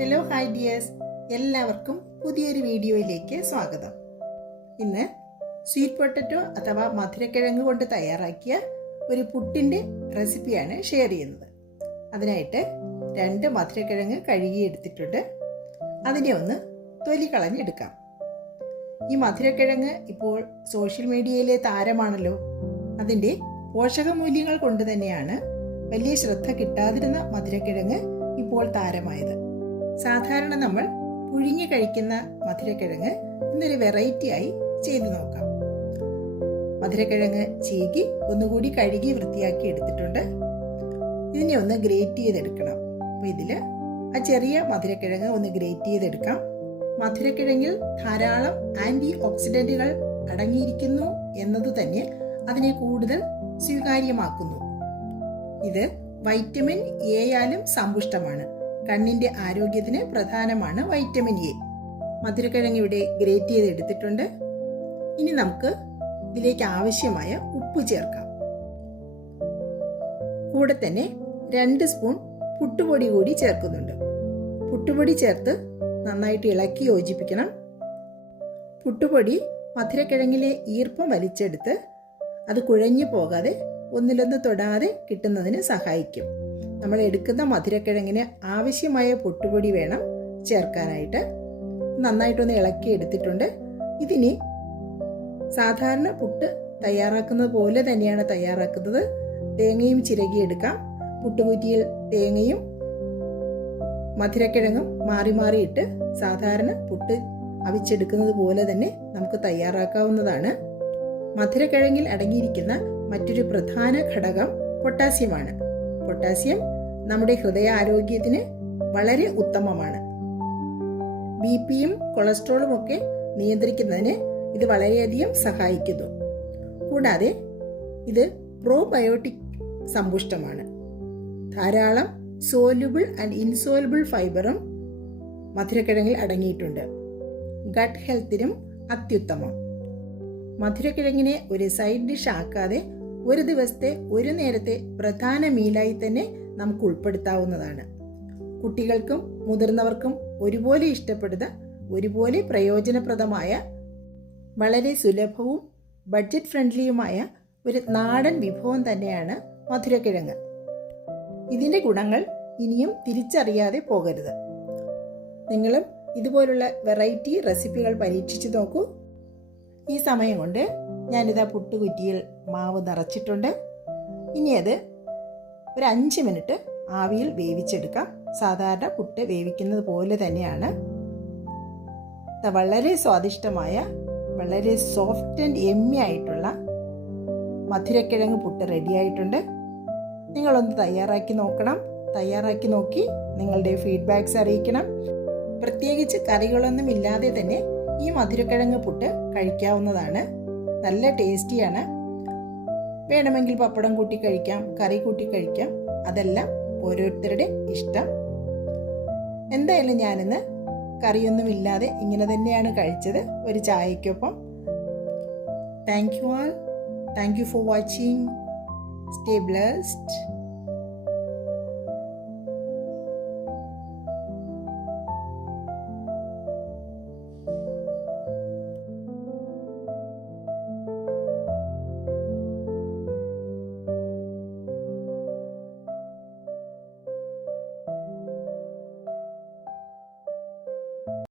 Hello hi dears. എല്ലാവർക്കും പുതിയൊരു വീഡിയോയിലേക്ക് സ്വാഗതം. ഇന്ന് സ്വീറ്റ് പൊട്ടറ്റോ അഥവാ മധുരക്കിഴങ്ങ് കൊണ്ട് തയ്യാറാക്കിയ ഒരു പുട്ടിന്റെ റെസിപ്പിയാണ് ഷെയർ ചെയ്യുന്നത്. അതിനായിട്ട് രണ്ട് മധുരക്കിഴങ്ങ് കഴുകിയെടുത്തിട്ടുണ്ട്. അതിനെ ഒന്ന് തൊലി കളഞ്ഞെടുക്കാം. ഈ മധുരക്കിഴങ്ങ് ഇപ്പോൾ സോഷ്യൽ മീഡിയയിലെ താരമാണല്ലോ. അതിന്റെ പോഷകമൂല്യങ്ങൾ കൊണ്ട് തന്നെയാണ് വലിയ ശ്രദ്ധ കിട്ടാതിരുന്ന മധുരക്കിഴങ്ങ് ഇപ്പോൾ താരമായത്. സാധാരണ നമ്മൾ പുഴുങ്ങി കഴിക്കുന്ന മധുരക്കിഴങ്ങ് ഇന്നൊരു വെറൈറ്റി ആയി ചെയ്തു നോക്കാം. മധുരക്കിഴങ്ങ് ചീകി ഒന്നുകൂടി കഴുകി വൃത്തിയാക്കി എടുത്തിട്ടുണ്ട്. ഇതിനെ ഒന്ന് ഗ്രേറ്റ് ചെയ്തെടുക്കണം. അപ്പോൾ ഇതിൽ ആ ചെറിയ മധുരക്കിഴങ്ങ് ഒന്ന് ഗ്രേറ്റ് ചെയ്തെടുക്കാം. മധുരക്കിഴങ്ങിൽ ധാരാളം ആന്റി ഓക്സിഡന്റുകൾ അടങ്ങിയിരിക്കുന്നു എന്നത് തന്നെ അതിനെ കൂടുതൽ സ്വീകാര്യമാക്കുന്നു. ഇത് വൈറ്റമിൻ എയാലും സമ്പുഷ്ടമാണ്. കണ്ണിന്റെ ആരോഗ്യത്തിന് പ്രധാനമാണ് വൈറ്റമിൻ എ മധുരക്കിഴങ്ങ് ഇവിടെ ഗ്രേറ്റ് ചെയ്ത് എടുത്തിട്ടുണ്ട്. ഇനി നമുക്ക് ഇതിലേക്ക് ആവശ്യമായ ഉപ്പ് ചേർക്കാം. കൂടെ തന്നെ രണ്ട് സ്പൂൺ പുട്ടുപൊടി കൂടി ചേർക്കുന്നുണ്ട്. പുട്ടുപൊടി ചേർത്ത് നന്നായിട്ട് ഇളക്കി യോജിപ്പിക്കണം. പുട്ടുപൊടി മധുരക്കിഴങ്ങിലെ ഈർപ്പം വലിച്ചെടുത്ത് അത് കുഴഞ്ഞു പോകാതെ ഒന്നിലൊന്ന് തൊടാതെ കിട്ടുന്നതിന് സഹായിക്കും. നമ്മൾ എടുക്കുന്ന മധുരക്കിഴങ്ങിന് ആവശ്യമായ പൊട്ടുപൊടി വേണം ചേർക്കാനായിട്ട്. നന്നായിട്ടൊന്ന് ഇളക്കി എടുത്തിട്ടുണ്ട്. ഇതിനി സാധാരണ പുട്ട് തയ്യാറാക്കുന്നത് പോലെ തന്നെയാണ് തയ്യാറാക്കുന്നത്. തേങ്ങയും ചിരകിയെടുക്കാം പുട്ടുകുറ്റിയിൽ തേങ്ങയും മധുരക്കിഴങ്ങും മാറി മാറിയിട്ട് സാധാരണ പുട്ട് അവിച്ചെടുക്കുന്നത് പോലെ തന്നെ നമുക്ക് തയ്യാറാക്കാവുന്നതാണ്. മധുരക്കിഴങ്ങിൽ അടങ്ങിയിരിക്കുന്ന മറ്റൊരു പ്രധാന ഘടകം പൊട്ടാസ്യമാണ്. പൊട്ടാസ്യം നമ്മുടെ ഹൃദയാരോഗ്യത്തിന് വളരെ ഉത്തമമാണ്. ബി പിയും കൊളസ്ട്രോളും ഒക്കെ നിയന്ത്രിക്കുന്നതിന് ഇത് വളരെയധികം സഹായിക്കുന്നു. കൂടാതെ ഇത് പ്രോബയോട്ടിക് സമ്പുഷ്ടമാണ്. ധാരാളം സോലുബിൾ ആൻഡ് ഇൻസോലുബിൾ ഫൈബറും മധുരക്കിഴങ്ങിൽ അടങ്ങിയിട്ടുണ്ട്. ഗട്ട് ഹെൽത്തിനും അത്യുത്തമം. മധുരക്കിഴങ്ങിനെ ഒരു സൈഡ് ഡിഷ് ആക്കാതെ ഒരു ദിവസത്തെ ഒരു നേരത്തെ പ്രധാന മീലായി തന്നെ നമുക്ക് ഉൾപ്പെടുത്താവുന്നതാണ്. കുട്ടികൾക്കും മുതിർന്നവർക്കും ഒരുപോലെ ഇഷ്ടപ്പെടുന്ന ഒരുപോലെ പ്രയോജനപ്രദമായ വളരെ സുലഭവും ബഡ്ജറ്റ് ഫ്രണ്ട്ലിയുമായ ഒരു നാടൻ വിഭവം തന്നെയാണ് മധുരക്കിഴങ്ങ്. ഇതിന്റെ ഗുണങ്ങൾ ഇനിയും തിരിച്ചറിയാതെ പോകരുത്. നിങ്ങളും ഇതുപോലുള്ള വെറൈറ്റി റെസിപ്പികൾ പരീക്ഷിച്ചു നോക്കൂ. ഈ സമയം കൊണ്ട് ഞാനിതാ പുട്ടുകുറ്റിയിൽ മാവ് നിറച്ചിട്ടുണ്ട്. ഇനി അത് ഒരു അഞ്ച് മിനിറ്റ് ആവിയിൽ വേവിച്ചെടുക്കാം. സാധാരണ പുട്ട് വേവിക്കുന്നത് പോലെ തന്നെയാണ്. വളരെ സ്വാദിഷ്ടമായ വളരെ സോഫ്റ്റ് ആൻഡ് എമ്മി ആയിട്ടുള്ള മധുരക്കിഴങ്ങ് പുട്ട് റെഡി ആയിട്ടുണ്ട്. നിങ്ങളൊന്ന് തയ്യാറാക്കി നോക്കണം. തയ്യാറാക്കി നോക്കി നിങ്ങളുടെ ഫീഡ്ബാക്ക്സ് അറിയിക്കണം. പ്രത്യേകിച്ച് കറികളൊന്നും ഇല്ലാതെ തന്നെ ഈ മധുരക്കിഴങ്ങ് പുട്ട് കഴിക്കാവുന്നതാണ്. നല്ല ടേസ്റ്റിയാണ്. വേണമെങ്കിൽ പപ്പടം കൂട്ടി കഴിക്കാം കറി കൂട്ടി കഴിക്കാം. അതെല്ലാം ഓരോരുത്തരുടെ ഇഷ്ടം. എന്തായാലും ഞാനിന്ന് കറിയൊന്നുമില്ലാതെ ഇങ്ങനെ തന്നെയാണ് കഴിച്ചത്. ഒരു ചായക്കൊപ്പം thank you all thank you for watching stay blessed